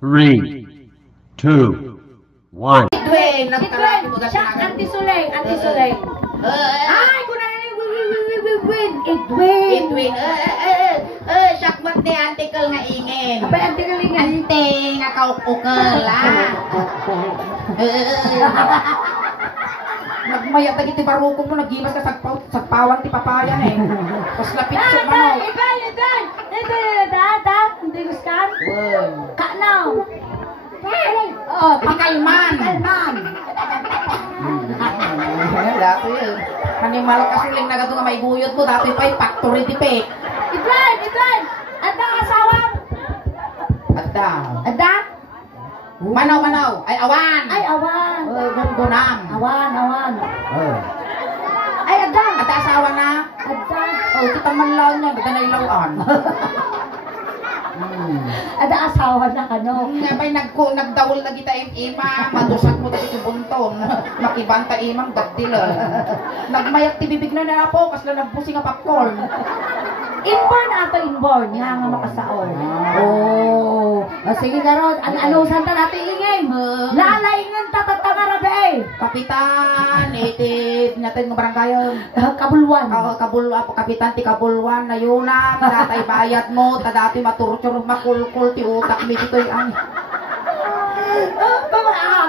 3, 2, 1. Edwin, nagkarami mo Siya, Auntie Suleng, Auntie Suleng. Ay, kuna na Edwin. Syakmat ni antikal nga ingin. Apa Auntie Kalinga? Ante nga kaukukal, Nagmaya tagi ti barukong mo, nagimas ka sagpawan ti papayan eh. Tapos lapit siya mo. Hindi guskan? Kak now. Oh, pakalman. Dati yun. Manimal ka suling na gato nga may guyot mo, dati pa'y factory ti pek. Edwin! Ada asawa? Ada? Manaw. Ay, awan. Gunam. Awan. Ay, ada. Ada asawa na. Ada. Oh, kita man lang niya, kita na ilawan. Ada asawa na kano. Nga ba'y nagdawal na kita ima, madusat mo dati sa bunton. Makibanta imang dagdila. Nagmayat ti bibig na po, kasla nagbusi nga popcorn. Inborn nga makasaon. Sige karon, ano santa natin ingay? Lalaingan tatatangarabe. Kapitan, itit natin ng barangayon. Kabulwan. Kapitan ti kabulwan na yun na, datay bayad mo, dati maturtur makulkul ti utak mi dito'y ang.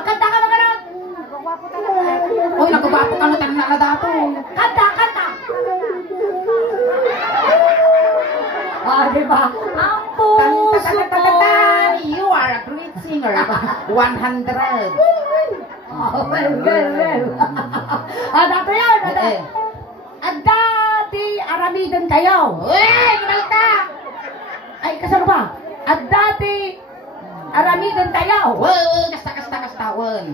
Kanta ka na karon. Uy, nagbapo ka na na dato. Kanta. Diba? Ang puso ko. You are a great singer. 100. Well. Dato yun. At dati, aramidan kayo. Ginal ka! Ay, kasano ba? At dati, aramidan kayo. Kasta, wan.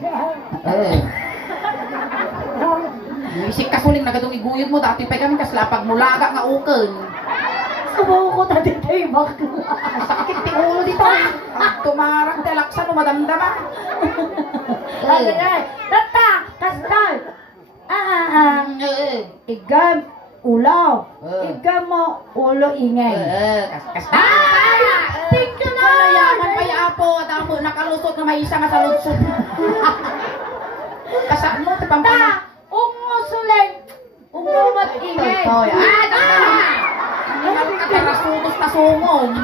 Isik kasuling na gadong iguyod mo, dati pa kami kaslapag mulaga nga uken. Subuko ko dati kayo, bakla. Sakit ti ulo dito. Tumarang telaksan, madamdama. Ay. Tata, kastal. Igam, ulo. Igam mo, ulo ingay. Kasta. Thank you na. Kalayaman pa yapo, damo nakalusot na may isa nga sa lutsot. Kasaan mo, tipang Umusuleng. Umumat ingay. Nasutos na sungong.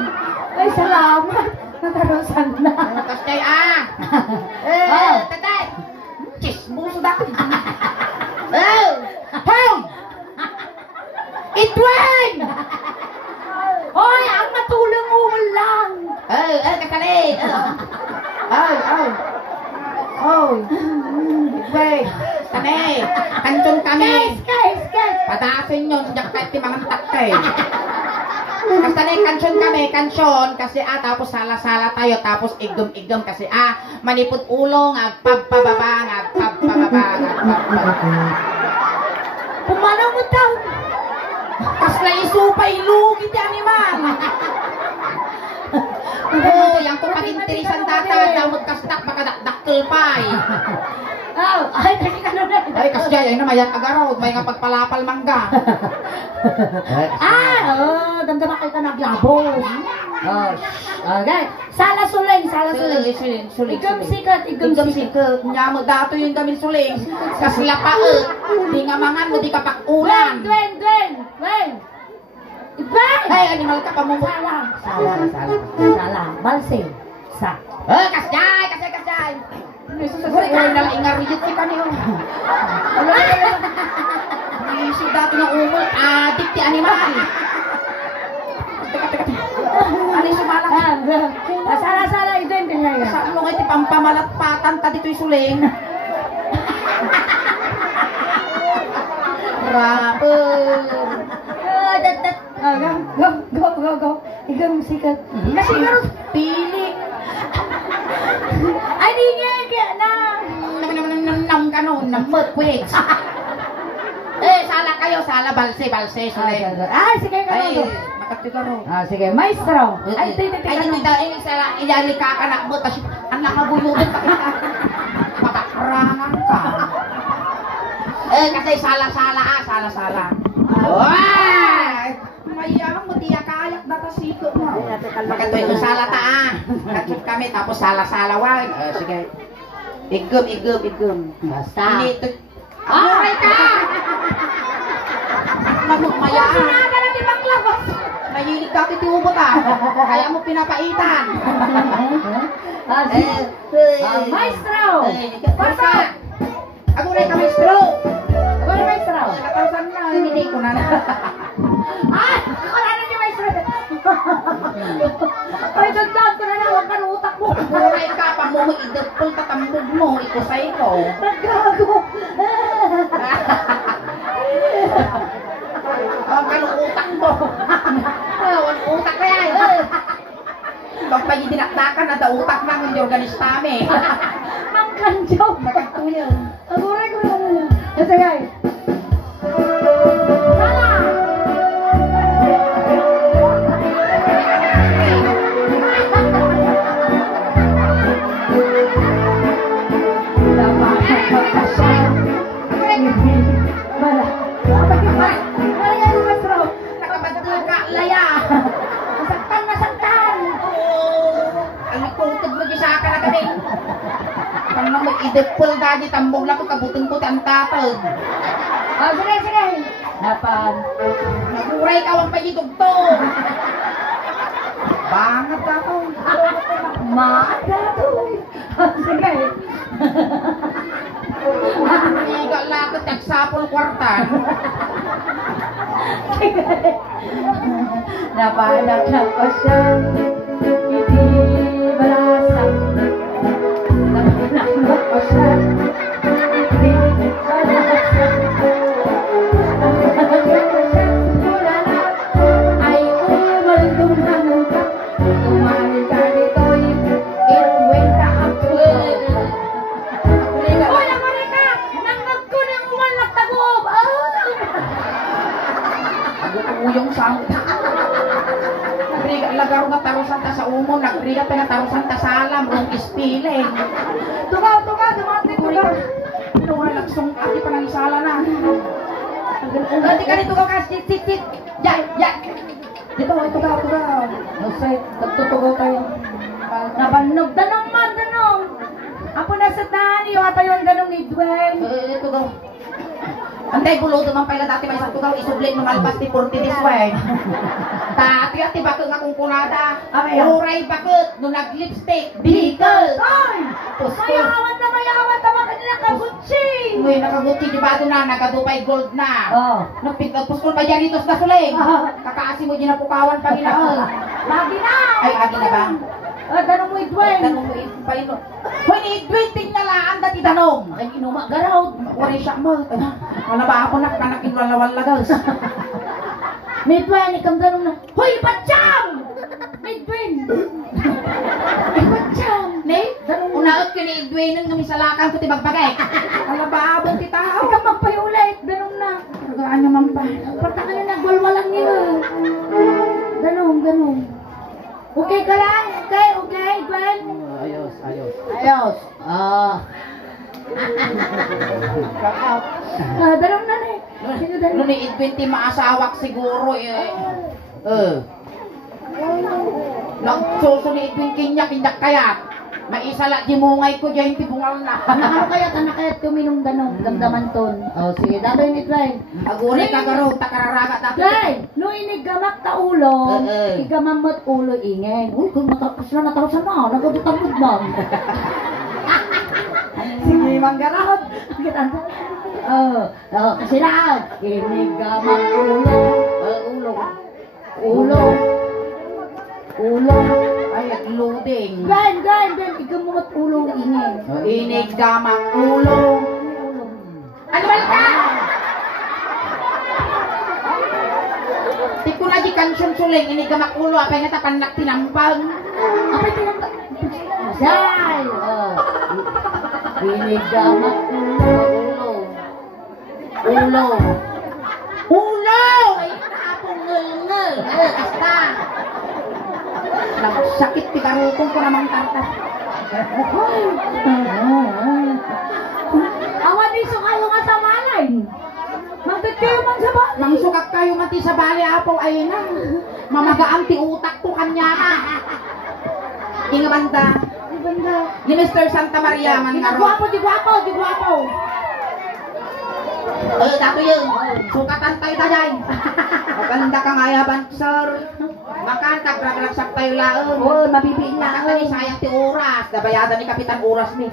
Ay, salamat. Natarosan na. Kastay, tatay. Chismoso dati. Edwin! Hoy, ang matulong ulang. Kasali. Edwin, tanay. Kancon kami. Guys. Patasin yun, diyak kahit ti mga takay. Kasali, kansyon kasi tapos sala-sala tayo, tapos igdom kasi manipot ulong, agpabababa. Pumanaw mo daw. Kasla isupay lugi ti animal. Yang kung pag-interisan data, damot kastak, baka dakdakkel pa'y. Ay, kasi ka na. Ay, kasjay, ay na mayat agarod, may nga pagpalapal mangga. Damdama kayo ka naglabos. Okay. Sala suling. Igam sikat. Nya mo dato yung gamin suling. Kasla pa di nga mangan mo di kapakulan. Dwen. Ay, animal ka pa mo. Sala. Balse. Sa. Kasjay. Sususurin ko na ingariyot kita niyo. Isip dato ng umol, adik ti animal. Ano yung sumalak? Sala, idin din ngayon. Saan mo ngayon ti pampamalatpatan ka dito'y suling? Rapper. Go. Igam sikat. Kasi karon Pili. ay di nga na. Nam kanon, namagwit. Sala, balse, suling. Ay, sige karon. Makatigaro. Sige, maestro. Ay, Idali ka anak mo, tas anak mabuyugan pa kita. Patarangan ka. Kasi sala. Mayang mo, tiya kayak data siko mo. Makatoy ko sala ta. Katsut kami. kami, tapos sala-salawan. Sige. Igum. Basta. Hindi ito. Aray ka! Namumaya. Sinaga na di maglabas. Mahilig ka titiubot kaya mo pinapaitan. Maestro! Basta! Aguray ka, maestro! Ano maestro? Natasan na, hindi ko na na. Ay! Ako na ni maestro! Ay, dandan ko na huwag ka ng utak mo! Aguray ka, pamuhog idapol tatambog mo, ito sa ito. Nagkago! Huwag ka ng utak mo. Huwag utak ka yan. Pag pa yung dinakdakan na utak na hindi organistame. Mang kanjaw! Magkagtuyo. Aguray ko na lang. Ito guys. Sala! Nakabadal ka, laya. Nasaktan! Ang ikutod mo di sa akin na kami. Pag na may idepol ka di tambog lang ko kabutong ko ang tatag. Oh, sige! Napan. Naguray ka wang pagitugtog. Bangat ka ko. Maada to. Sige. Iga lakot nagsapol kwartan. Napanak na ko siya. Hindi balasa. Napanak na ko siya. Hindi balasa. Napanak na ko siya. Mula na ay umaldong ka. Tumahal ka dito'y inuwenta ako. Hoy, nakunin ka! Nangag ko ng umalak tagob! Uyong sang. Nagriga lagaro nga tarusan ta sa umo, nagriga pa na tarusan ta sa alam, rong ispiling. Tugaw, dumati, tugaw. Nung lagsong ati pa nang isala na. Nanti ka dito ka, sit. Yan. Dito, tugaw. Masay, tagtutugaw kayo. Nabanog, danong. Apo nasa daan, yung ata yung ganong ni Dwayne. Tugaw. Antay bulo naman pala dati may isang tugaw isublit mamalpas ti 40 this way. Dati ati bakit nga kung kunada. Uray bakit no nag-lipstick. Bigel. Ay! Mayawan na bakit nila kagutsi! Uy, nakaguti di ba na nagadupay gold na. Oh. Nagpuskol pa dyan dito sa suling. Kakaasi mo ginapukawan pa ginaon. Lagi na! Ay, agi na ba? Tanong mo Dwayne. Tanong mo pa ino. Hoy, ni Edwin tingnalaan dati tanong. Ay, inuma garaw. Wari siya mo. Wala ba ako nakanakin wala gas. Midwin, ikam tanong na. Hoy, Batcham! Midwin! Batcham! Ne? Unaot ko ni Edwin nang gamisalakan ko ti bagbagay. Wala ba abong ti tao? Ikaw magpayulit. Danong na. Tagaan naman pa. Parta ka na nagwalwalang nila. Danong. Okay ka lang? Okay, Gwen? Ayos. Danong na eh. Sino danong? Ano ni Edwin ti maasawak siguro eh. Nagsuso ni Edwin kinyak kayat. Maisala di mungay ko dyan ti bungal na. Ano kaya tuminong danong damdaman ton. Oh, sige, daloy ni Gwen. Aguri kagaro takararaga tapos. Gwen, no inigamak ta ulo, igamamot ulo ingay. Uy, kung matapos na natarusan na, nagagutambod mo. Sige, manggarahot. Kasi lang, inigamak ulo. Ay, loading. Gwen, igamamot ulo ingay. Inig damang ulo. Ano ba ka? Di ko na di kansyon suling, inig gamak ulo, apay nga tapanak tinampang. Apa itu yang Masay! Inigamak ulo. Ulo! Ay, tapong ngel-ngel. Basta. Nagsakit ti karukong ko namang tartas. Awan iso kayo nga sa malay. Magdad kayo man sa balay. Mangsukak kayo mati sa bali apaw ay na. Mamagaan ti utak ko kanya ka. Ingabanda. banda. Ni Mr. Santa Maria man Di nga ro. gwapo, di gwapo, di gwapo. Dato yun. Sukatan tayo taday. Maganda ka nga yaban, sir. Makantag, lang tayo laon. Oo, mabibiin na. Makanta ni sayang ti oras. Nabayadan ni Kapitan Oras ni.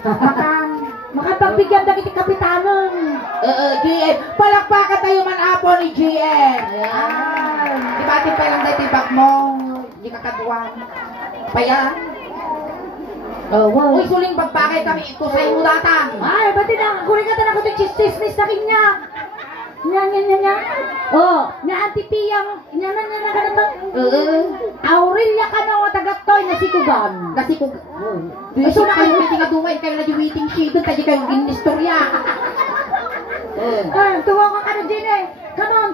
Makapagbigyan na kita kapitanon. GM. Palakpakan tayo man apo ni GM. Ayan. Di ba atin pa lang tayo tibag mo? Di ka kaduwang. Paya. Wow. Uy, suling pagpakay kami ito sa imo datang. Ay, ba't na? Kunin ka na ako ito chismis na kanya. Nya. Oh, nya Auntie Piyang. Nya ka na ba? Aurelia ka na o tagatoy na sikugan. Kasi kung... So na kayo waiting aduway, kayo na yung waiting shade doon, tayo kayo ginistorya. Tuwa ka ka na dyan eh. Come on.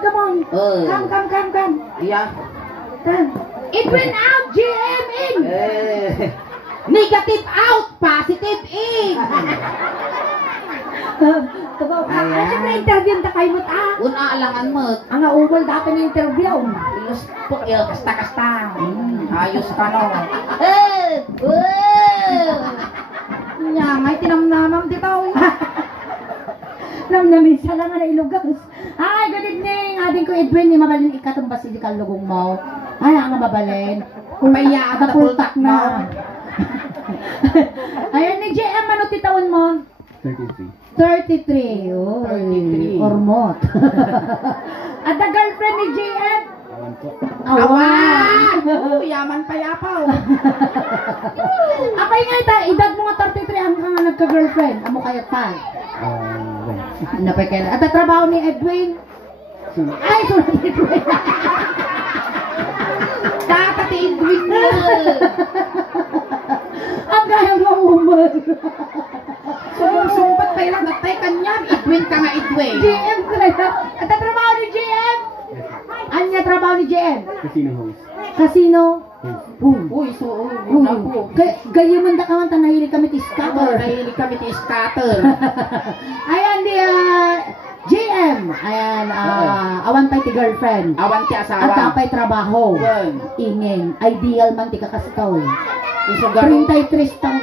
Come. Yeah. It went out, GM in. Negative out, positive in. Tuwa ka. Ayan. Siyempre interview na kayo mo ta. Una alangan mo. Ang umol dati na interview. Ilos po, kasta-kasta. Ayos ka no. Nya, may tinamnamam dito. Namnamin sa lang na ilugas. Hi, good evening. Ading ko Edwin, ni mabalin ikatong basidikal lugong mo. Ay, ang mabalin. Kumaya at Napultak na. Ayan ni JM, ano titaon mo? 33. Oh, 33. Ormot. At the girlfriend ni JM? Awan! Yaman pa yapaw. Apay nga ita, edad mo nga 33 ang nga nagka-girlfriend. Amo kayo pa. Napay kayo. At trabaho ni Edwin? Ay, sunod ni Edwin. Dapat Edwin na. Ang gaya mo umar. Sumpat pa ilang natay kanya. Edwin ka nga Edwin. JM talaga. At trabaho ni JM? Anya trabaho ni JM? Casino host. Casino? Uy, so, na po. Gayo man da ka man nahilig kami ti scatter. Nahilig kami ti scatter. Ayan di JM. Ayan awan tay ti girlfriend. Awan ti At asawa. kapay trabaho. Wen. Ingen. Ideal man ti kakasitaw. Isugaro. 33 taon.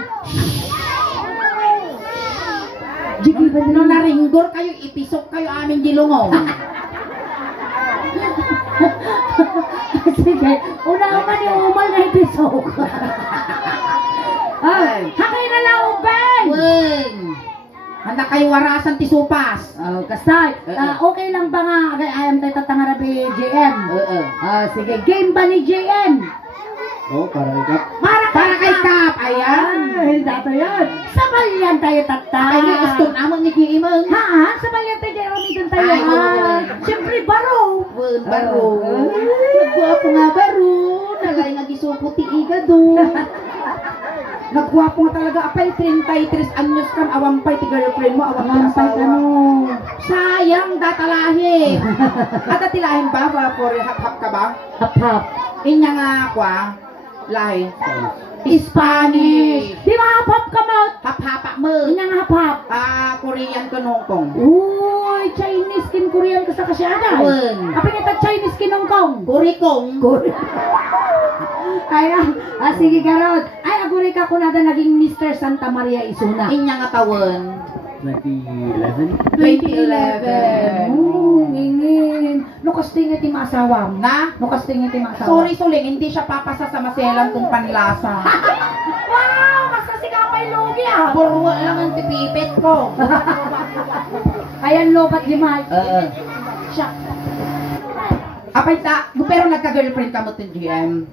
Jigi ba No naringgor kayo, ipisok kayo amin gilungong. Sige. Una ka man yung umal na ipisok. Hakay na lang ubay. Wen. Handa kayo warasan ti supas. Kasay. Okay lang ba nga ayam tayo tatangarabi JM? Sige. Game ba ni JM? Para ikap. Para kay Kap. Ayan. Ay, dato yan. Sabalian tayo tatay. Ay, nga iston amon ni Giimong. Ha? Sabalian tayo Jeremy doon tayo. Ay, Siyempre, baro. Wen, baro. Nagwapo nga baro. Nagay nga gisupo ti iga do. Nagwapo nga talaga. Apay 33 anyos kan awampay ti girlfriend mo. Awampay ka no. Sayang datalahi. At tilahin ba? For hap-hap ka ba? Hap-hap. Inya nga kwa. Lahi. Spanish. Di ba hap-hap ka mo? Hap-hapa mo. Inyang hap-hap. Korean ko Hong Kong. Uy, Chinese kin Korean ka sa kasyada. Wen. Apa kita Chinese kin Hong Kong? Kurikong. Kaya, sige garod. Ay, aguri ka kung nada naging Mr. Santa Maria Isuna. Inya nga tawon. 2011. 2011. Ingin. Lukas tingin ti maasawam. Na? Lukas tingin ti maasawam. Sorry suling, hindi siya papasa sa maselan kung panlasa. Wow! Basta si Kapay Logi ah. Puro lang ang tipipit ko. Ayan lobat di Mike. Siya. Apay ta, pero nagka-girlfriend ka mo tin GM.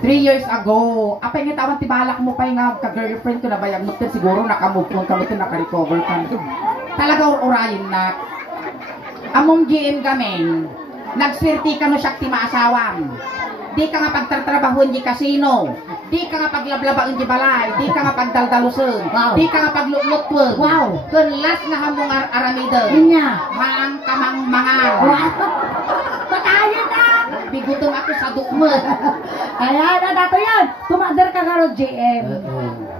3 years ago. Apay nga tawan tibalak mo pa nga ka-girlfriend ko na bayag mo tin siguro nakamove on ka mo tin naka-recover ka. Talaga urayin na. Among GM kami, nagswerte ka no siya ti maasawam. Di ka nga pagtatrabahon di casino. Di ka nga paglablabaan di balay. Di ka nga pagdaldalusun. Wow. Di ka nga paglutlutwon. Wow. Kun last nga hamong aramidon. Inya. Maang kamang mangan. Wow. Patayin na. Bigutong ako sa dukmod. Ayan, dato yan. Tumadar ka garod JM.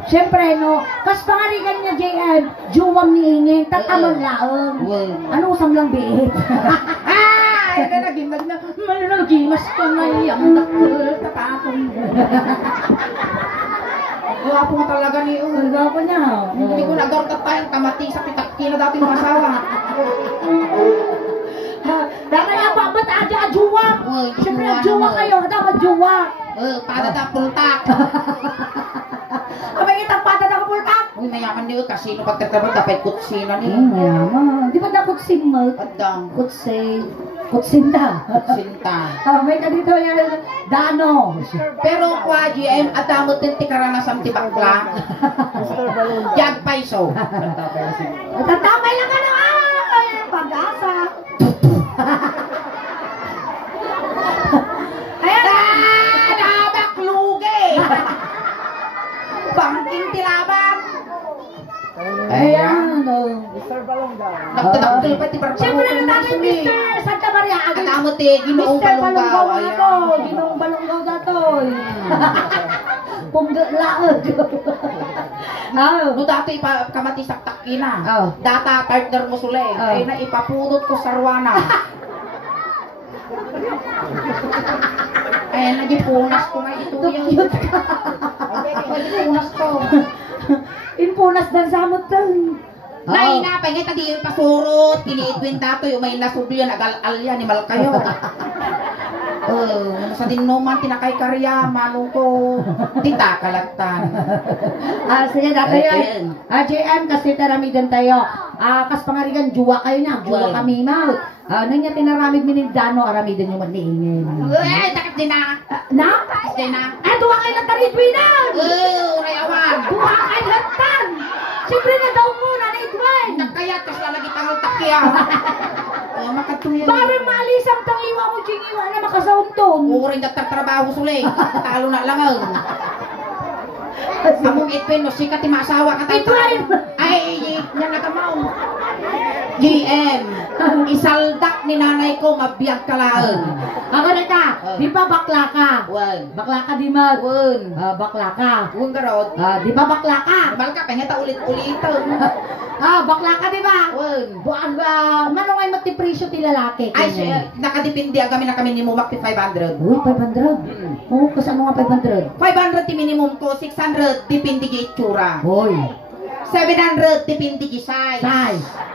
Siyempre, no, kas pangarigan niya JM, juwang ni Ingin, tatamang laong. Ano usam lang biit? Ay, nagimag na, malalagimas ka na yung dakil, tapakong. Gwapo nga talaga ni Ang gwapo niya. Hindi ko nagortat tayong kamati sa pitakina dati ng asawa. Daka niya pa, ba't aja-ajuwa? Uy, Siyempre, juwa ajuwa naman. kayo, dapat juwa. Pada na pultak. Kapag itang pata na kapultak. Uy, mayaman niyo kasi no pagtatrabaho dapat kutsina niyo. Mayaman. Di ba na kutsin mo? Padang. Kutsinta. Kutsinta. May ka dito yung Dano. Pero kwa GM at damot din ti karanasan ti bakla. Jag paiso. Tatamay lang ano pag-asa. Ayan Nabakluge. Bangking tilaban. Ayan. Nagtadaktil pa ti barbaho. Siyempre na namin Mr. Santa Maria. At damot ti ginoong Mr. balunggaw. Balunggaw na to. Ginoong balunggaw na to. Pungga laod. No dati pa kamati saktak ina. Oh. Data partner mo sule. Ay na ipapulot ko sarwana. Ay nagipunas ko nga ito yung. Cute ka. Nagipunas ko. Inpunas dan samot tan. Nay na pengay tadi yung pasurot. Kiniitwin dato yung may nasublian agal-alya ni Malkayo. Sa dinuman tinakay karya manong ko. Tita kalagtan. Sige na kayo. JM kasi taramidan tayo. Kas pangarigan juwa kayo niya. Juwa Well. kami mau. Nang niya tinaramid minindano aramidan yung maniingin. Eh, takot din na. Na? Din na. Duwa kayo na taritwinan. Uray awan. Duwa kayo lantan. Siyempre na daw muna na itwin. Nagkayat kas lalagi tangal takya. Makatuloy. Parang maalisang tangiwa mo jingiwa na makasaumton. Uray nagtatrabaho suli. Talo na lang. Among itwin mo sikat ti maasawa ka tayo. Itwin. Ay, yan nagamaw. GM, isaldak ni nanay ko mabiyag kalaan. Ako na ka. Di ba bakla ka? Wag. Bakla ka di mag. Wun. Bakla ka. Wun garod. Di ba bakla ka? Normal ka, kanya ta ulit-ulitan. Bakla ka di ba? Wun. Buwan ba? Manong ay magtipresyo ti lalaki. Ay, nakadipindi agami na kami ni Mumak ti 500. Uy, 500? Oo, kasi ano nga 500? 500 ti minimum ko, 600 dipindi gi itsura. Hoy. 700 dipindi gi size. Size.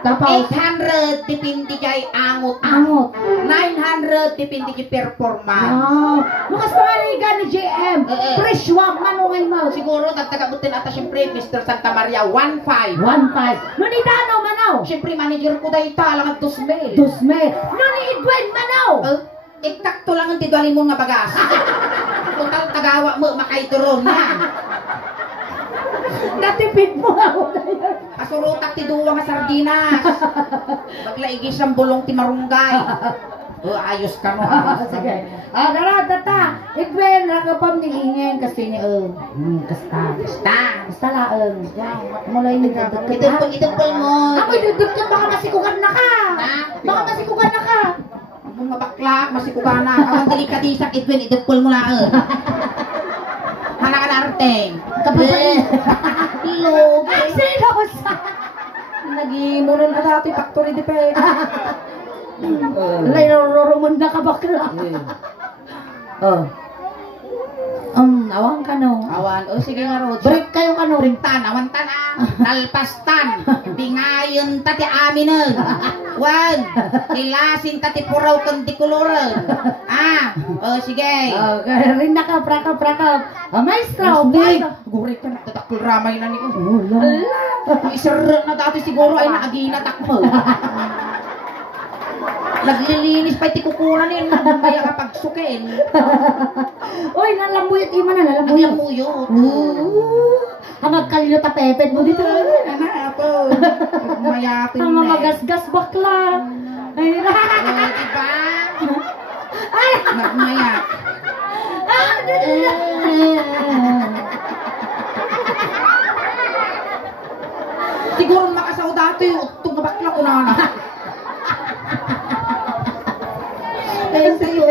Tapos, 800 dipindi gi angot. angot. 900 dipindi gi performance. Wow. Bukas pangaliga ni JM. Presyo manong ay mo. Siguro nagtagabutin ata siyempre Mr. Santa Maria 1.5. 1.5. Nunidano manaw. Siyempre manager ko dahil talang ang 2,000. Dusme. Nuni idwen manaw. Iktakto lang ang tidwali mo nga bagas. Kung tagawa mo makaiduron yan. Natipid mo ako na yan. Kasurutak ti duwa nga sardinas. Baglaigis ang bulong ti marunggay. Ayos ka no. Sige. Dara, tata. Idwen, rakapam ni ingin kasi ni kasta. Kasta laeng. Mulay ni Idupol mo. Ako idudukot baka masikugan na ka. Baka masikugan na ka. Ang mga bakla, masikugana. Ang delikadisak, Edwin, idupol mo lang. Hana ka na arteng. Kapabay. Log. Sino ko sa? Nagimunan ka dati, factory di pe. Layroromon na ka bakla. Awang ka no. Awan, sige nga Rod. Break kayo ka no. Brintan, awan tan nalpastan. Di ngayon tati aminen. Wag, ilasin tati puraw kan di kuluran. Sige. Rin na ka, prakap. Maestro, Gurit ka, nagtatakul ramay na ni ko. Isarap na dati siguro ay naagina takmo. Naglilinis pa iti kukulan yun. Kaya kapag sukin. Uy, nalamuyot ima na, nalamuyot. Nalamuyot. Ang agkalino tapepet mo dito. Ano po? Mayapin Ang mamagasgas bakla. Ay, diba? Nagmayak. Siguro makasaw dati yung utong na bakla ko na. Ayun sa'yo.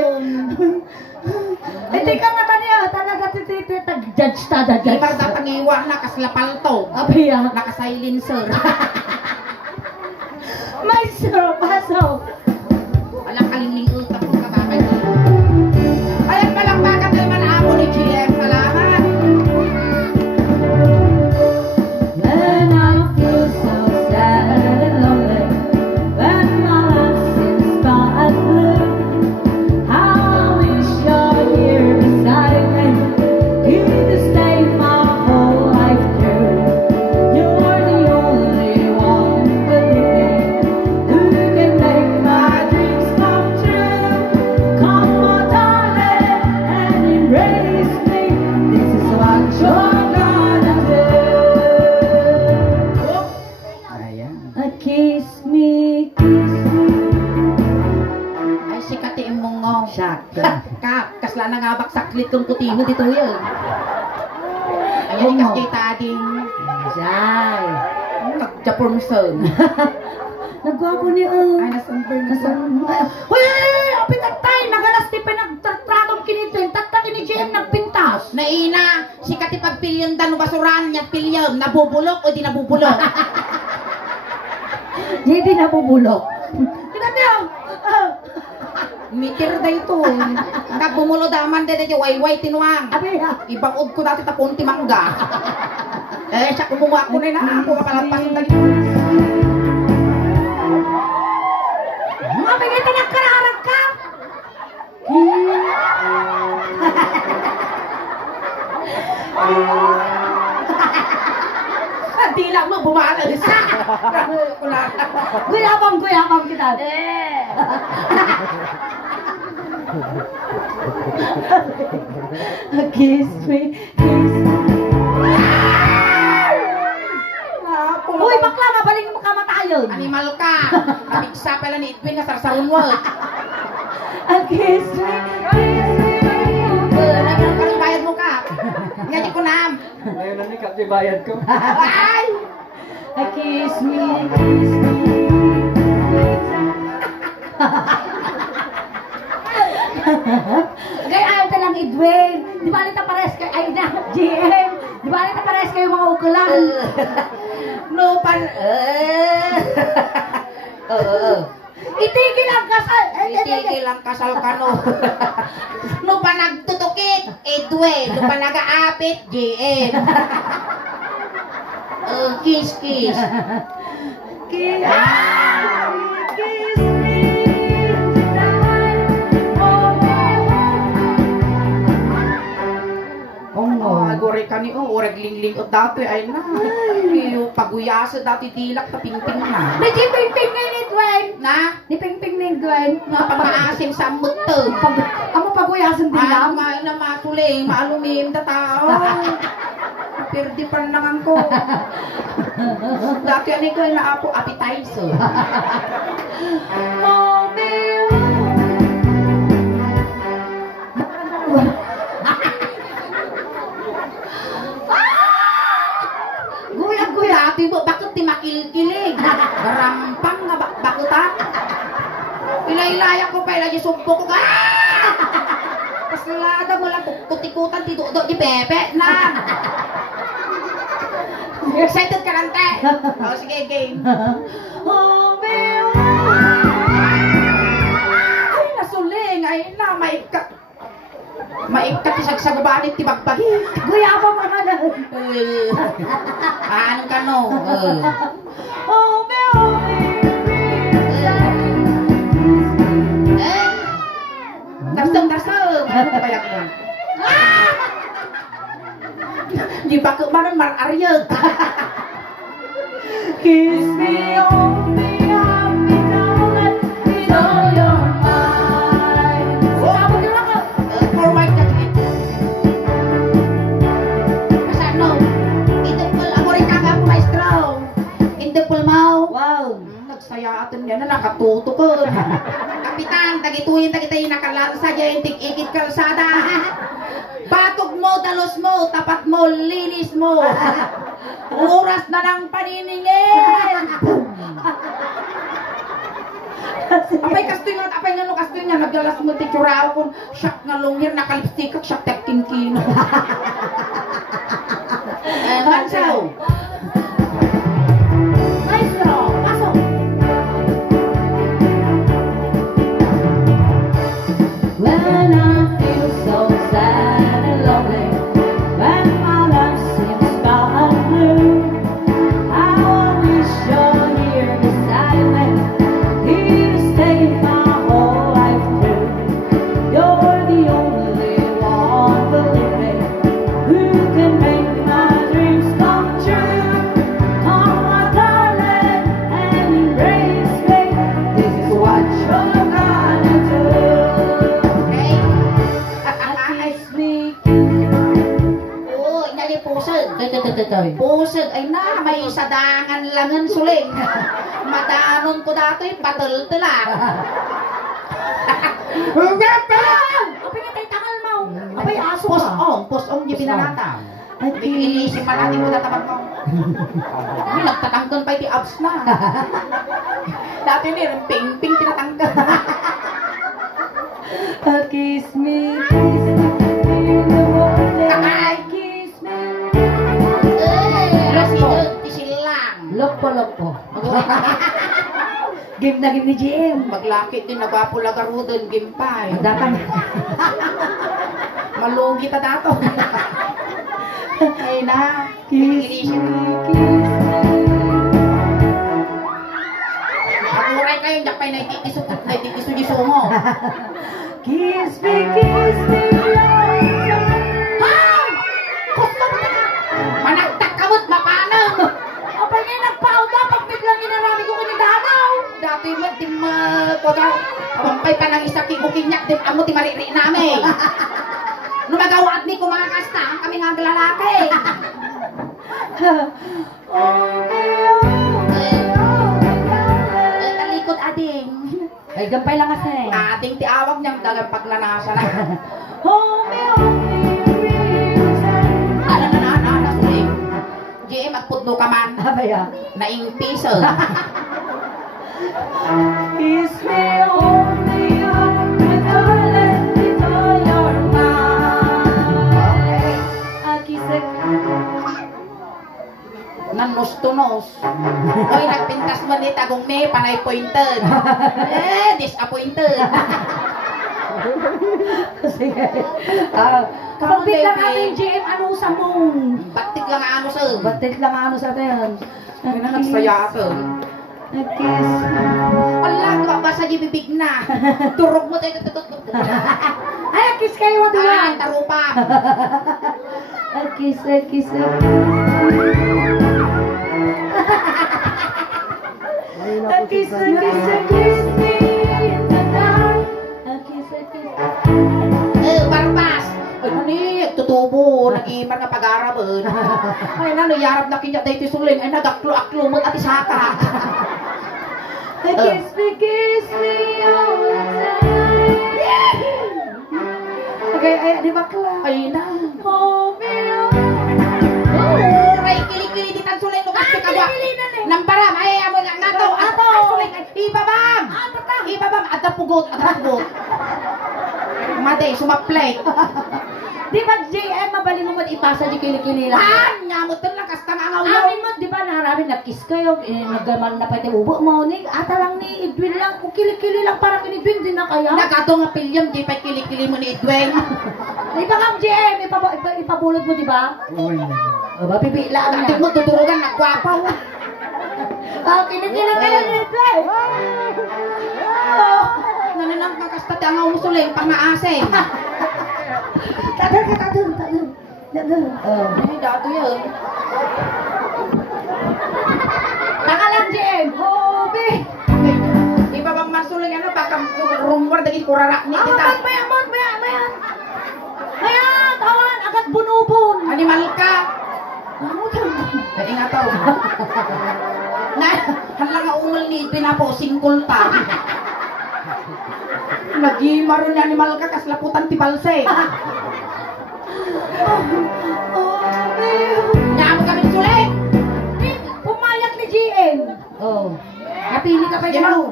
Hindi ka nga taniya, talaga tag-judge tada, judge. Ibar tatangiwa na kaslapalto. Abiya. Naka-silencer. May sir, paso. Walang kalingling utak ko katakay. Ayan palakpakan naman ako ni GM. Salamat. Shock. Kap, kasla na nga baksaklit kong kutiho dito yun. Ayan, ikas kay tading. Siyay. Nagja-pormson. Nagwapo ni Ay, nasunburn na sa... Uy! Apit at tayo! Nagalas ti pinagtatratong kinito. Tatak ni JM nagpintas. Naina, si kati pagpilyon dano basuran niya pilyon. Nabubulok o di nabubulok? Hindi nabubulok. Kinatiyaw! Mitir da ito. Kag bumulo daman da dito, way tinuang. Abi ha! Ibangod ko dati tapon ti mangga. Siya kumuha ko na ako kapalagpasin lagi. Mga pagkita nagkararag ka! Di lang mo bumalas. Guyabang kita. Kiss me, kiss me. Uy, bakla, mabaling mo kamatayon. Animal ka. Kabigsa pala ni Edwin na sarsarunwag. Kiss me, kiss me. Nagyan ka rin bayad mo ka. Ngayon ko nam. Ngayon na ni Kapti bayad ko. Ay! Kiss me, kiss me. Gaya ayaw ka lang, Edwin. Di ba nita pares kayo, ay na, GM. Di ba nita pares kayo mga ukulan? No pan... Itigil ang kasal. Itigil ang kasal ka no. No pa nagtutukit, Edwin. No pa nag-aapit, JM. Kiss. Kiss me. Agore ka ni oreg lingling o dati ay na. Iyo paguyasa dati dilak ta pingping na. May ping-ping ngayon, Edwin. Na? Ni ping-ping na Edwin. Napakaasim sa muto. Amo paguyasan din lang. Ay, na matuling, maalumim ta tao. Perdi pa nangang ko. Dati ano ko na ako appetizer. Dati mo, bakit ti makilkilig? Garampang nga bakutan. Ilaylaya ko pa ilagi sumpo ko. Kaslada mo lang kutikutan ti do di Pepe na. Excited ka lang, te? Sige, game. Ay, nasuling. Ay, na, maikat isag sa gubanit ti bagbagi. Guyabang mga na. Ano ka no? Darseng. Kayak mo. Di ba ko manon mar-aryag? Kiss me on the arm, let me know you're mine. Sabot yung ako. Forward ka din. Kasano? Indepul, ako rin kagapo maestro. Indepul mau. Wow. Nagsaya atin yan na nakatuto ko. Kapitan, tagituyin tagitayin nakalansa dyan, tig-ikit kalsada. Batog mo, dalos mo, tapat mo, linis mo. Oras na ng paniningin. Apay nga no kastoy nga, naglalas mo tikurao kung siyak nga lunghir, nakalipstick at siyak tekkin-kino. Mansaw. Maestro, pasok. When I feel so sad and lonely, when my life seems dark and blue, I wish you're here beside me, here to stay my whole life through. You're the only one, believe me, who can make my dreams come true. Come, my darling, and embrace me. This is what you're gonna do. Kiss me. Oo, inali pusag. Pusag, ay na, may sadangan langan suling. Madanon ko dato'y patul-tula. Pepe! Apay nga tayo tangal mo. Apay aso ka. Posong di pinanatang. Inisip man natin ko natapat mo. Hindi, nagtatanggan pa iti abs na. Dati ni, ping-ping tinatanggan. Kiss me in the morning. Kiss me. Tisilang. Lopo. Game na game ni GM. Maglakit din, nagwapo lagaro doon, gimpay. Dapan. Malugi ta dato. Ay na. Kiss me. Akuray kayo, jakpay na ititiso mo. Kiss me. Gusto mo na. Managtak kamot, mapanang. Apay nga nagpauda pag biglang inarami ko kinidanaw. Dati mo, di magpagaw. Awampay pa ng isa kinyak, di amo ti mariri namin. Numagawa at ni ko mga kasta, kami nga ang lalaki. Talikod ading. Ay, gampay lang kasi. Ading ti awag niyang dagang paglanasa na. Na, suling. GM, magpudno ka man. Abaya. Naing piso. Kiss me only on my darling, with all your mind. Kiss me. Nanustunos. Oy, nagpintas mo ni tagong may panay pointed. Disappointed. Sige. Kapag biglang ating GM, ano sa mong? Batik lang ano sa. Batit lang ano sa atin. Ano na nagsaya sa. Kiss. Allah, kabasa di bibig na. Turog mo tayo. Ay, kiss kayo mo Ah, doon. tarupa. Kiss. Kiss me in the dark. Kiss. Barbas. Ay, mani, tutubo. Nag-iman na pag-arabon. Ay, yarap na kinya dahi ti suling. Ay, nagaklo-aklo mo at isaka. Kiss me all the time. Okay, ay, di bakla. Ay, na. Oh, man. Ay, kili-kili di tan suling. Kili-kili na eh. Namparam, ay, amo nga nato. Ato. Ay, suling. Ibabam. Ibabam. Ada pugot. Mate, sumaplay. Di ba, JM, mabali mo ipasa di kili-kili lang? Nyamutan lang kasta nga ngaw. Amin mo, di ba, narami nag-kiss kayo, naggaman na pati ubo mo, ata lang ni Edwin lang, kung kili-kili lang parang ni Edwin, di na kaya? Nagato nga pilyam, di pa kili-kili mo ni Edwin. Di ba nga, JM, ipabulot mo, di ba? O ba, pipilaan Ati niya. mo tuturugan, nagwapaw. Kili-kili kayo ni Edwin. Naninang kakasta ti ang umusuling, pang-aasing. Tadal. Ay, dato yun. Taka lang, JM. Hobi. Di ba bang masuling ano, baka rumor daging kurarak ni kita. Mayan. Mayan, awan, agad bunubon. Animal ka. Kaya nga tao. Halang nga umul ni Edwin na po, singkul ta. Nagimaro ni animal ka, kaslaputan ti balse. Nyamo kami suling. Pumayag ni GM. Oh. Napili ka pa Yan dyan. o.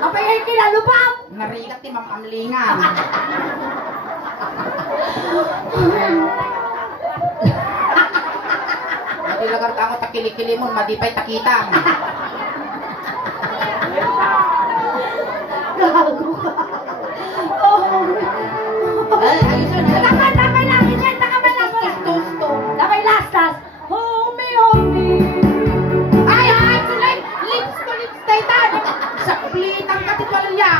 Apay ay kinalubang. Narigat ti Ma'am Amlingan. Mati lagar ka ako takili-kili mo, madipay takitang. Gago ka. Ay, ayun na. Tamay lang. Inay, tamay lang. Tamay last. Homie. Ay, suling! Lips to lips, taytan! Sa plitang katitwalya.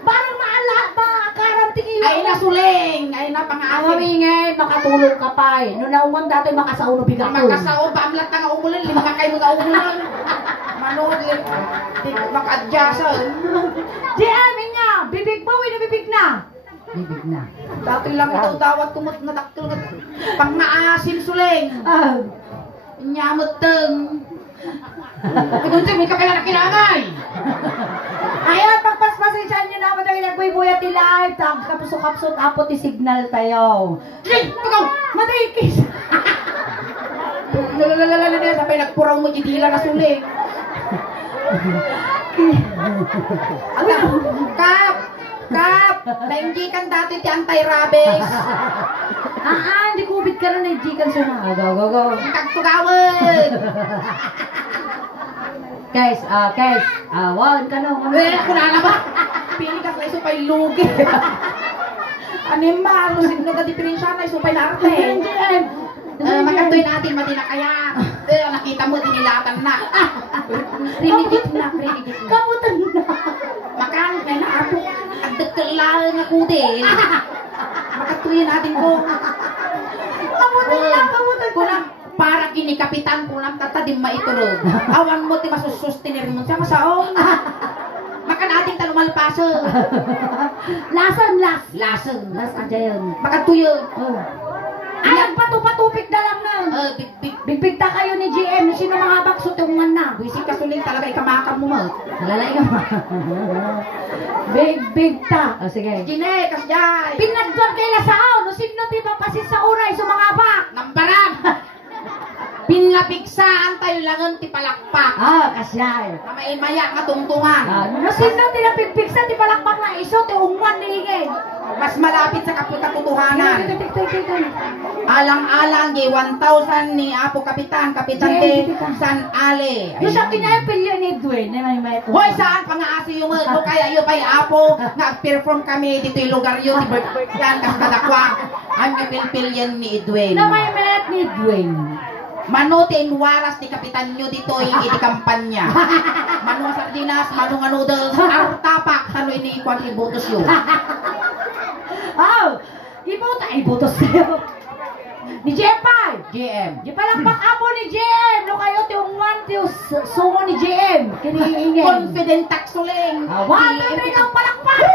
Parang maakaram tingin. Ay, nasuling! Ay, napang-asin. Mamingay, makatulog ka pa eh. Noong naumang dati makasauno bigat ko. Makasao, baamlat na nga umulan, lima ka kayo nga umulan. Manood, di makadyasan. GM niya, bibig ba? Bibig na. Bibig na. Dati lang ito dawat kumot nga daktil nga pang-maasin suling. Nyamot teng. Kung may kapila na kinamay. Ayun, pagpaspasensyahan nyo na ako dahil nagbuyat ni live. Kapusok-kapsok apo ti signal tayo. Ikaw! Madikis! Lalalala, sabay nagpuraw mo itila na sulit. Kap! Kap! Naindikan dati ti anti-rabies. Hindi kubit ka na naijikan siya na. Go. Kagtugawin! Guys, wan ka na. Ako na ba? Pili ka sa iso pa'y lugi. Animal, sino ka diferensya na iso pa'y narte. Magkantoy natin, madina kaya. Nakita mo, dinilatan na. Rinigit na. Kamutan na. Makan, kaya na ako. Ang dagkalaan ako din. Makatuloy natin ko. Kamutan Kulang, para kini kapitan, kulang tata din maitulog. Awan mo, ti masusustinir mo siya masaong. Makan ating talumalpaso. Lasan. Las aja yun. Makatuyo. Ay, patupik na lang nun. Big. Bigbigta kayo ni GM. Sino mga baksutungan na? Buisik ka suling talaga, ikamakam mo mo. Lalay ka ba? Bigbigta. O, sige. Gine, kasjay. Pinagdwan kay Lasao. No, sino ti papasit sa unay, sumangabak. Nambaran. Pinapigsaan tayo langan ti palakpak. Kasyay. Na may maya nga tungtungan. No, sino ti napigpigsa ti palakpak na iso, ti ungwan ni higit. Mas malapit sa katotohanan. Alang-alang gi 1,000 ni Apo Kapitan ti San Ale. Yung sa kanya yung pilyo ni Dwayne, may Hoy, saan pangaasi yung mo kaya yung pay Apo nga perform kami dito yung lugar yun yan kas kadakwang ang pilpilyan ni Edwin. Na may met ni Dwayne. Manutin waras ni kapitan nyo dito yung iti kampanya. Manong sardinas, manong noodles, artapak, talo ini ikwan ibutos yun. Ibutos kayo. Ni GM. Di palakpak apo ni GM. No kayo ti ungwan ti sumo ni GM. Kiniingin. Confident taksuling. One, two, three, go, palakpak.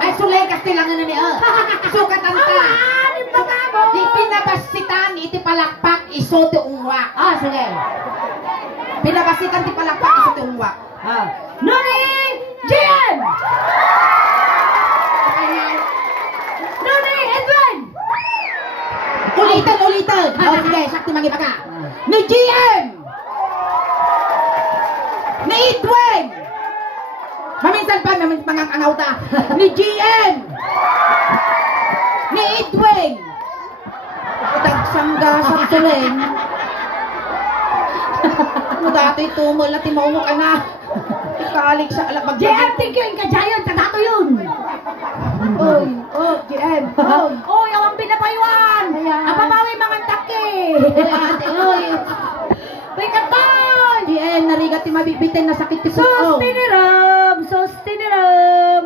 Ay, sulay kastilangan na niya. Sukatan ta. Di pinabasitan iti palakpak iso ti ungwa. Sige. Pinabasitan ti palakpak iso ti ungwa. Noni! GM! Noni! Edwin! Ulitan. Sige, sakti mangipaka. Ni GM! Ni Edwin! Maminsan pa, mga angawta. Ni GM! Ni Edwin! Tagsanggasang suling. Ano dati tumol na timaungo ka na. Ikalig sa alak. GM, thank you. Inka Jayon, tatato yun. GM. Yung pinapayuan. Ang papawi mga taki. May katay. GM, narigat ti mabibitin na sakit ti Sostiniram.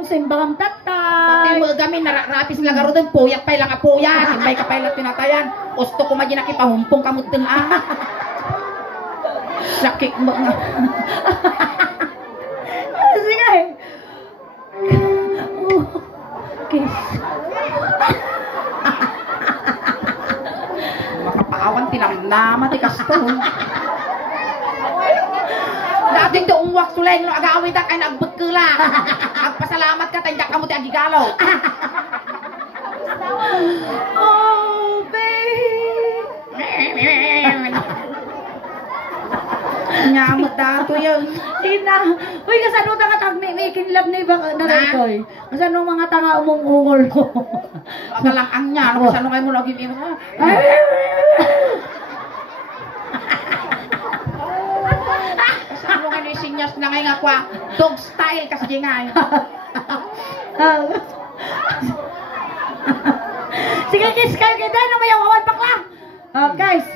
Simbang tatay. Pati mo gamin, narapis lang garo doon. Puyak pa'y lang apuyan. Simbay ka pa'y lang tinatayan. Gusto ko maging nakipahumpong kamot dun Sakit mo nga. Sige. Kiss. Makapawan tinamnama ti kasto. Dating to umwak suleng no agawid ka na agbut kula. Agpasalamat ka tanjak kamo ti agigalaw. Babe. Nyamot dato yun. Tina. Uy, kasano tanga tag-making love na iba na ritoy? Kasano mga tanga umungungol ko? Agalang ang niya. Kasano kayo mo lagi mo? Kasano kayo yung sinyas na ngayon ako? Dog style kasi nga. Sige, kiss kayo kita. Ano may awawan pakla? Guys.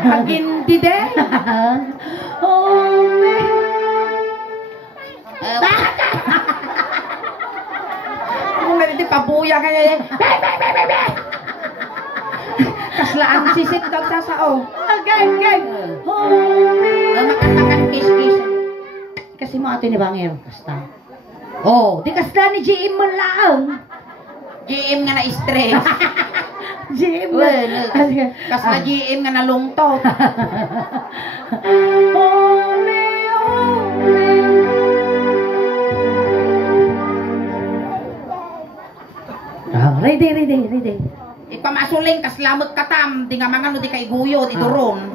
Agindi de. Kung ganito pabuya ka niya. Kaslaan sisit daw sasao. Again. Makan kiss. Kasi mo ato ni Bangir. Kasta. Oh, di kasta ni GM mo lang. GM nga na stress. GM mo. Well, kas na GM nga nalungtot. Ready. Ipamasuling kas lamag katam, di nga mga no di kay guyo, di duron.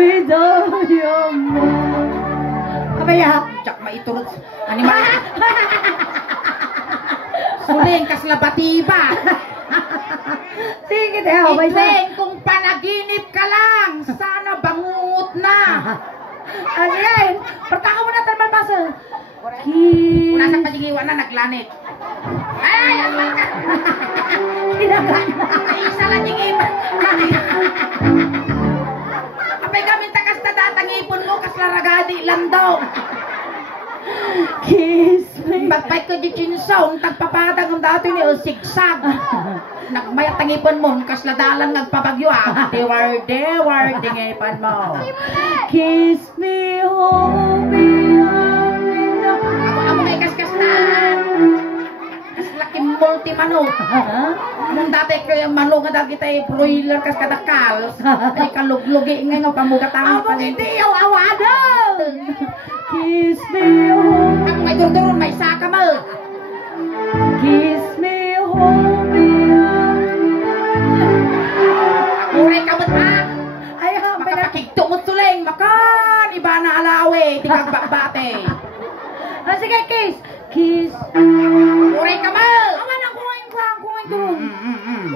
Without your love. Kabaya. Tsak maiturot. Ani ma? Suling kas labatiba. Sige, tayo. Itling kung panaginip ka lang, sana bangut na. Again. Pertaka mo na tayo basa. Una sa pagingiwan na naglanit. Ay! Kinagan na. Isa lang yung iba. Apay gamit takas na datang ipon mo, kas laragadi lang daw. Kiss me. Bagpay ko di chinsaw, tagpapadang ang dati ni o sigsag. Nagmayat ang ipon mo, kas ladalang nagpapagyo ah. Dewar, dingipon mo. Kiss me, hold me, Ako may kaskas-kastan. Kas laking multi-mano. Nung dati ko yung mano nga dati tayo broiler kas kadakal. Ay kaluglugi nga nga pamugatang Amo hindi yung awado. Kiss me, hold Ako may durduron, may saka mo. Kiss me, hold me. Uray ka ba't ha? Ay, Makapakigtumot suling, makan, iba na alawe, di kagbakbate. sige, kiss. Kiss. Uray ka mo. Aman ang kumain ko.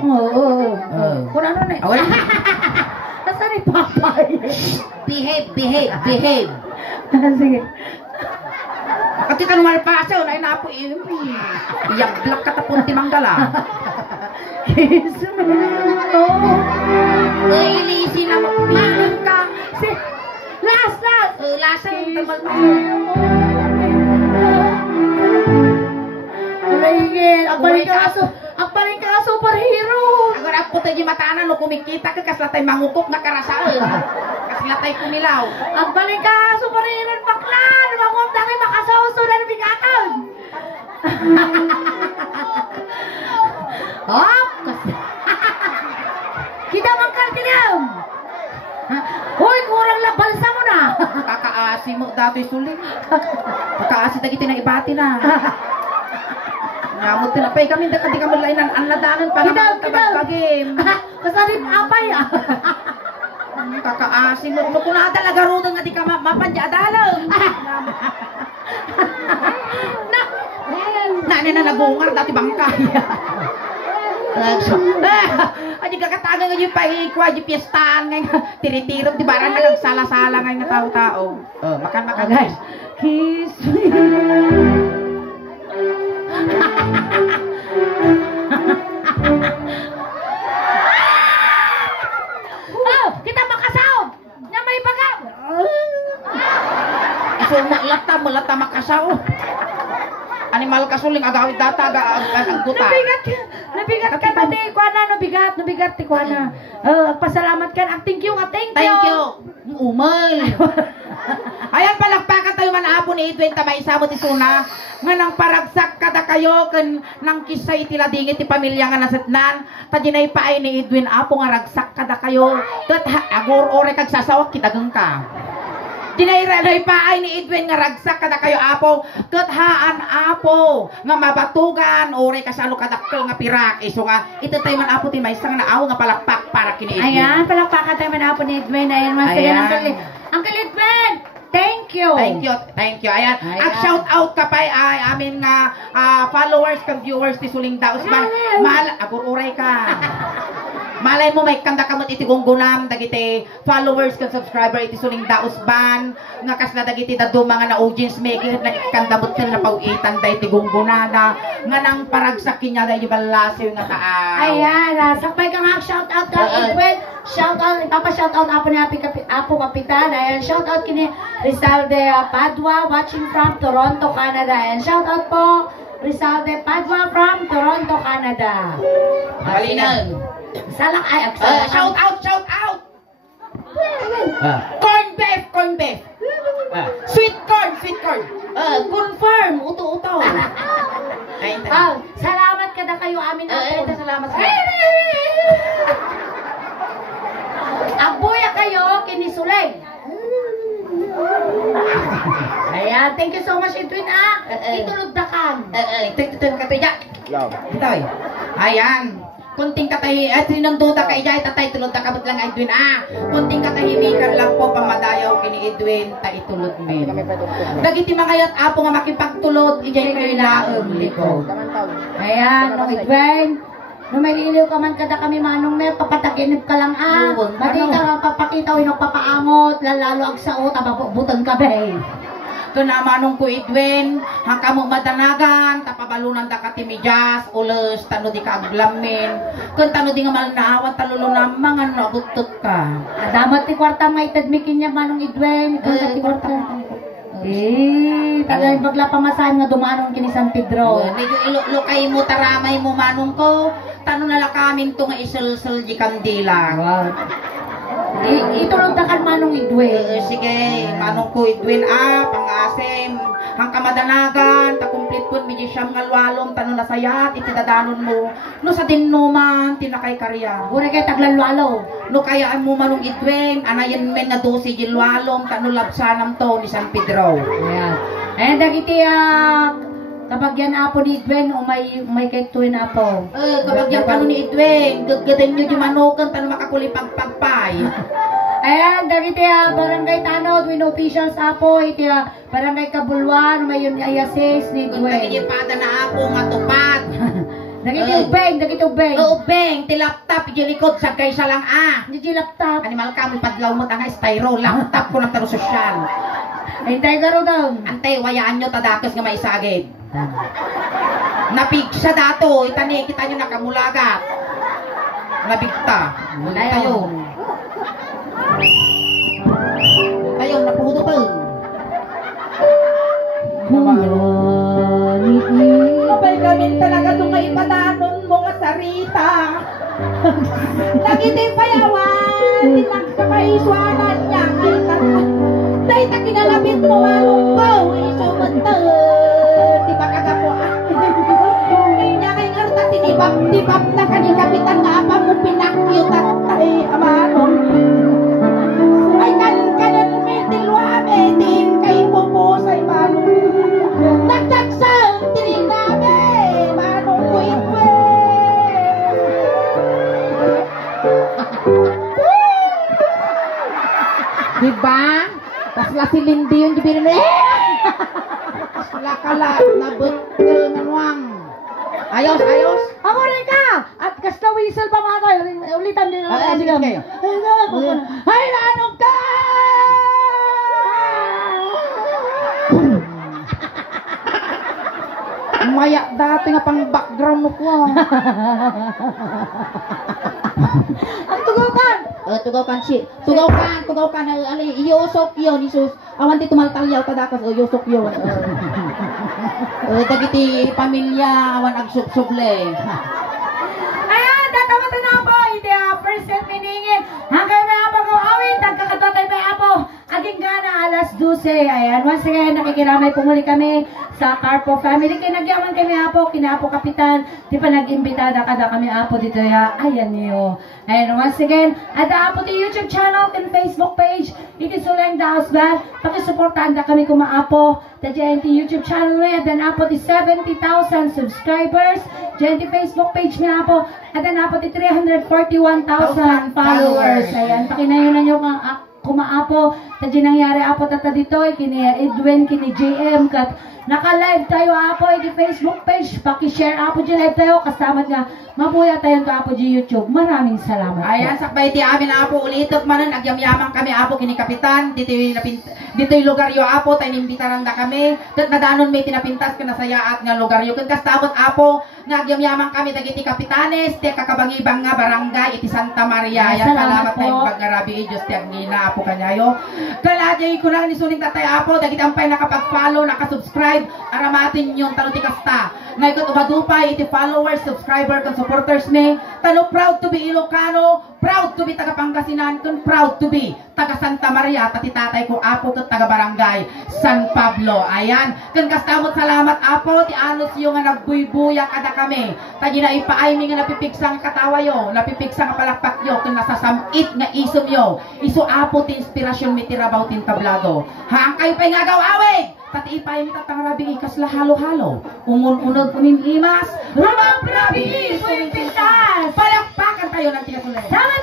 Oo. Kung ano na. Away. Nasa ni Papay. Behave. Sige. Kati ka numalpasaw, na inapo iyablak ka tapon timanggala. Kiss me. Oh. Ilisi na magpiling ka. Last. Lasa yung tamal mo. Alay, ang paling ka superhero. Agar ako tayo yung mataanan, no kumikita ka, kaslatay mangukok na karasaan. Kaslatay kumilaw. Ang paling ka superhero baklan. Mangom na kayo makasauso na nabigatan. Hop! Kita mangkal kinam. Hoy, kurang labalsa mo na. Kakaasi mo dati suling. Kakaasi dagi tinang-ibati na. Ngamot tinapay kami, di kami lainan ang ladanan para magkabag-bagim. Kasarip apay ah. Kakaasi mo. Kung na talaga rudo nga di ka mapandya adalang. Nani na nabungar dati bangkay. Adi kakatagan nga yung pahikwa, yung piyestaan nga tiritirot, di ba rin nagsala-sala nga yung tao-tao. Makan guys. Kiss me. Oh, kita makasaw. Nya may bagaw. So malata makasaw. Animal kasuling agawid data ang guta. Nabigat ka na di kuana, nabigat ti kuana. Pasalamat kan, thank you. Thank you. Umay. Ayan palakpakan tayo manapon ni Edwin tamay isabot isuna. Nga nang paragsak kada kayo kan nang kisay ti ladingit ti pamilya nga nasatnan. Tadinay paay ni Edwin apo nga ragsak kada kayo. Ket agor ore kag sasawak kitageng ka. Dinay paay ni Edwin nga ragsak kada kayo apo. Ket haan apo nga mabatugan ore kasalo kadakkel nga pirak. Iso nga ito tayo man apo ti maysa nga naaw nga palakpak para kini Edwin. Ayan, palakpakan tayo manapon ni Edwin. Ayan, masaya ng Uncle Edwin, thank you. Thank you. Ayan. At shout out ka pa ay amin nga followers kag viewers ti Suling Daos man. Agururay ka. Malay mo may kanda kamot iti gunggunam dagiti followers kag subscriber iti Suling Daos ban nga kasla dagiti daduma nga na audience maker na ikandabot ken na pauitan da iti gunggunada nga nang paragsak kinya da balasiw nga taaw. Ayan, sakpay ka nga shout out kay Edwin. shoutout, ipapa-shoutout apo ni Apo Kapitan. Ayan, shoutout kini Rizalde Padua, watching from Toronto, Canada. Ayan, shoutout po, Rizalde Padua from Toronto, Canada. Kalinan. Salang ay, Shout out! Corn beef! Sweet corn! Confirm! Uto-uto! Ay, salamat kada kayo amin apo. salamat sa Abuya kayo, kinisulay. Ayan, thank you so much, Edwin, itulog na kan. Ito ka tayo. Itoy. Ayan. Kunting katay, at sinunduda kay Jay, tatay tulod na kabut lang Edwin, kunting katahimikan lang po pamadayaw kini Edwin, ta itulod min. Dagiti mga yat apo nga makipagtulod, ijay kayo laong likod. Ayan, no, Edwin. No, may iliw ka man kada kami manong me, papataginip ka lang Madi ka nga papakita o papaangot, lalalo ag sao, tababutan ka be. Ito naman nung ko Edwin, hangka mo madanagan, tapabalunan da ka timidjas, ulos, tano di ka aglamin, kung tano di nga malnaawan, talulo na mga nabutot ka. Damat ti kwarta maitad mikin niya manong Edwin, ikaw ti kwarta. Tagay bagla pamasahan nga dumanong kini San Pedro. Medyo ilo kay mo taramay mo manong ko, tano na lakamin to nga isul-sul di kandila. Wow. Itulog na kan manong Edwin. Sige, manong ko Edwin pangasim, hangka madanagan, takumplit po medyo siyam ngalwalom, tano na sayat, itidadanon mo, no sa dinnuman, tinakay karya. Uri kay taglalwalo. No kaya mo manong Edwin, anayan men na dosi gilwalom, tano labsanam to ni San Pedro. Ayan. Ayan, dagiti kapag yan apo ni Edwin, o may kektuin apo. Kapag yan tano ni Edwin, gagadan nyo yung manukan, tano makakulipagpagpay. Ayan, dagiti barangay Tanod, win officials apo, iti barangay Kabulwan, may yun ayasis ni Kung Edwin. pada na apo nga tupat. Dagiti ubeng. Ubeng, tilaptap, jilikod, sa kaysa lang Hindi laptop. Animal kami padlaw mo tanga styro, laptop ko ng taro sosyal. Hintay ka ro daw. Antay, wayaan nyo tadakos nga may sagid. Napigsa dato, itani, kita nyo nakamulagat. Nabigta. Wala tayo. Tayo, napuhututong. Kapay kami talaga itong maipadanon mo nga sarita. Nagitin payawan, tinang sa paiswanan niya. Dahil na kinalabit mo manong ko, isumunta. Di ba kagapo? Niya kay ngarta, tinibab na kanyang kapitan nga apa mo pinakyot at tayo amanong. Ay kanan may tilwame, din kay pupusay manong. Nagdagsang tininabe, manong ko itwe. Diba? Kasla si Lindy yung jibirin kasla kala nabot nanuang. Ayos. Ako rin ka! At kasta whistle pa mga kayo. Ulitan din natin. Sige kayo. Ay, anong ka! Maya dati nga pang background mo ko. Ang tugukan! Tugaw kan ali iusok yon isus awan ti tumaltalyaw tadakas iusok yon dagiti pamilya awan agsubsuble. Ayan, tatawatan na po. Iti first set miningin. Hanggang may apo ko awit. Nagkakatotay may apo. Aging gana alas 12. Ayan, once again, nakikiramay pumuli kami sa Carpo family. Kinagyaman kami apo, kinaapo kapitan. Di pa nag-imbitada kada kami apo dito ya. Ayan niyo. Ayan, once again, ada apo di YouTube channel and Facebook page. Iti Suleng the House Band. Pakisuportahan na kami kumaapo. The JNT YouTube channel na. Dan apo di 70,000 subscribers. JNT Facebook page niya apo. At dan apo di 341,000 followers. Ayan, pakinayon na nyo kang kumaapo. Tadyo nangyari apo tata dito. Kini Edwin, kini JM. Kat naka-live tayo apo. Iti Facebook page. Pakishare apo dyan live tayo. Kasamat nga. Mabuya tayo to apo di YouTube. Maraming salamat. Ayan, sakbay ti amin apo ulitok manan agyamyamang kami apo kini kapitan. Dito'y lugar yo apo tayo nimbitaran na kami. Kat nadanon may tinapintas ka na sayaat nga lugar yo. Kat kastabot apo Nagyamyaman kami dagiti kapitanes, ti kakabangibang nga barangay, iti Santa Maria. Ay, Yan, salamat salamat na yung po. paggarabi, Diyos ti Agnina, Apo kanyayo. Kalajay ko lang ni Suling Tatay Apo, dagiti ampay nakapag-follow, nakasubscribe, aramatin yung talo ti kasta. Ngayon umadupay, iti followers, subscriber, kan supporters me. Tano proud to be Ilocano, proud to be taga Pangasinan, kun proud to be taga Santa Maria, tati tatay ko Apo, kat taga barangay San Pablo. Ayan, kan kastamot salamat Apo, ti anos yung nga nagbuybuya kada kami. Tadi na ipaay mi nga napipiksang katawa yo, napipiksang palakpak yo, kun nasasamit nga isom yo. Iso Apo ti inspirasyon mi ti rabaw tin tablado. Hangkay pa'y nga awig! Pati ipay mi tatang rabi ikas la halo-halo. Ungon-unod kumimimas, rumang rabi! Pintas! Palakpakan tayo ng tigas ulit. Sama